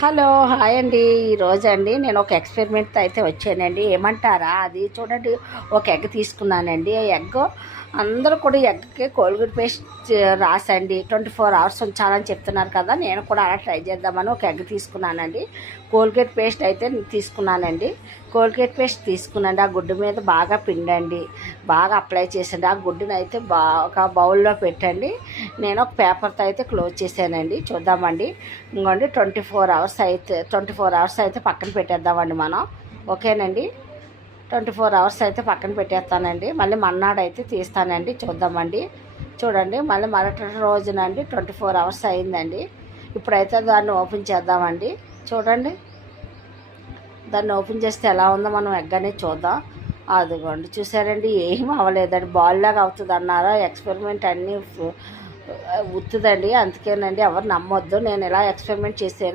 Hello hi అండి. ఈరోజు అండి నేను ఒక ఎక్స్పెరిమెంట్ అయితే వచ్చానండి. ఏమంటారా, అది చూడండి, ఒక ఎగ్ తీసుకున్నానండి. ఆ ఎగ్ అందరూ కూడా ఎగ్కి కోల్గేట్ పేస్ట్ రాసండి 24 hours ఉంచాలని చెప్తున్నారు కదా. నేను కూడా అలా ట్రై చేద్దామని ఒక ఎగ్ తీసుకున్నానండి. కోల్గేట్ పేస్ట్ అయితే తీసుకున్నానండి. కోల్గేట్ పేస్ట్ తీసుకున్నాండి. ఆ గుడ్డు మీద బాగా పిండండి, బాగా అప్లై చేసండి. ఆ గుడ్డుని అయితే బాగా బౌల్లో పెట్టండి. నేను ఒక పేపర్తో అయితే క్లోజ్ చేశానండి. చూద్దామండి. ఇంకోండి 24 hours అయితే పక్కన పెట్టేద్దామండి మనం. ఓకేనండి, 24 hours అయితే పక్కన పెట్టేస్తానండి. మళ్ళీ మర్నాడు అయితే తీస్తానండి. చూద్దామండి. చూడండి, మళ్ళీ మరొక రోజునండి 24 hours అయిందండి. ఇప్పుడైతే దాన్ని ఓపెన్ చేద్దామండి. చూడండి, దాన్ని ఓపెన్ చేస్తే ఎలా ఉందో మనం ఎగ్ అనేది చూద్దాం. అదిగోండి, చూసారండి, ఏం అవ్వలేదండి. బాల్ లాగా అవుతుంది అన్నారా, ఎక్స్పెరిమెంట్ అన్నీ ఉత్తుదండి. అందుకేనండి ఎవరు నమ్మొద్దు. నేను ఇలా ఎక్స్పెరిమెంట్ చేశాను.